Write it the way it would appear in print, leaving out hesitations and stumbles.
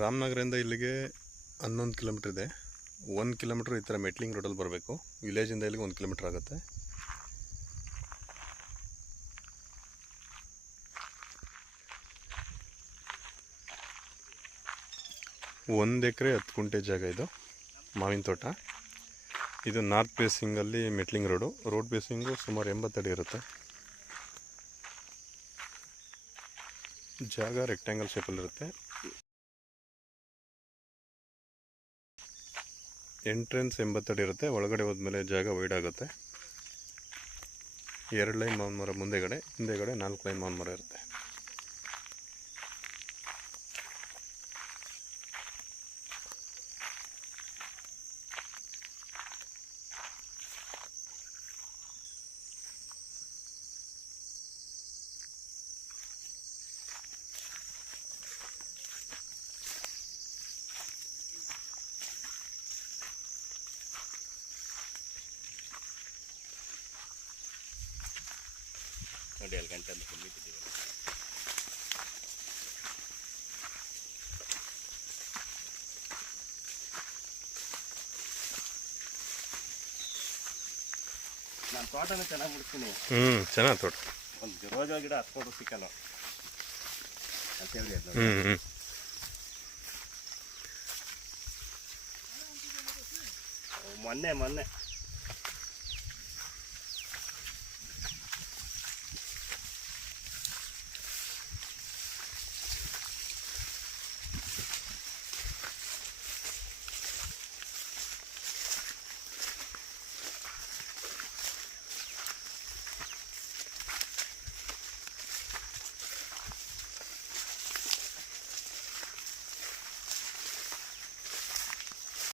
ರಾಮನಗರದಿಂದ ಇಲ್ಲಿಗೆ 11 ಕಿಲೋಮೀಟ್ರ್ ಇದೆ. 1 ಕಿಲೋಮೀಟ್ರ್ ಈ ಥರ ಮೆಟ್ಲಿಂಗ್ ರೋಡಲ್ಲಿ ಬರಬೇಕು. ವಿಲೇಜಿಂದ ಇಲ್ಲಿಗೆ 1 ಕಿಲೋಮೀಟ್ರ್ ಆಗುತ್ತೆ. ಒಂದು ಎಕರೆ 10 ಗುಂಟೆ ಜಾಗ ಇದು ಮಾವಿನ ತೋಟ. ಇದು ನಾರ್ತ್ ಬೇಸಿಂಗಲ್ಲಿ ಮೆಟ್ಲಿಂಗ್ ರೋಡ್ ಬೇಸಿಂಗು ಸುಮಾರು 80 ಅಡಿ ಇರುತ್ತೆ. ಜಾಗ ರೆಕ್ಟ್ಯಾಂಗಲ್ ಶೇಪಲ್ಲಿರುತ್ತೆ. ಎಂಟ್ರೆನ್ಸ್ 80 ಅಡಿ ಇರುತ್ತೆ. ಒಳಗಡೆ ಹೋದ್ಮೇಲೆ ಜಾಗ ವೈಡ್ ಆಗುತ್ತೆ. 2 ಲೈನ್ ಮಾವಿನ ಮರ ಮುಂದೆಗಡೆ, ಹಿಂದೆಗಡೆ 4 ಲೈನ್ ಮಾವಿನ ಮರ ಇರುತ್ತೆ. ನೋಡಿ 2 ಗಂಟೆ ಅಂತ ಮೀಟಿದ್ದೀವಿ. ನಾನು ತೋಟನ ಚೆನ್ನಾಗಿ ಬಿಡ್ತೀನಿ. ಚೆನ್ನಾಗಿ ತೋಟ. ಒಂದು ರೋಜಾ ಗಿಡ ಹತ್ಕೊಂಡು ಸಿಕ್ಕಲ್ಲ ಅಂತ ಹೇಳಿ ಮೊನ್ನೆ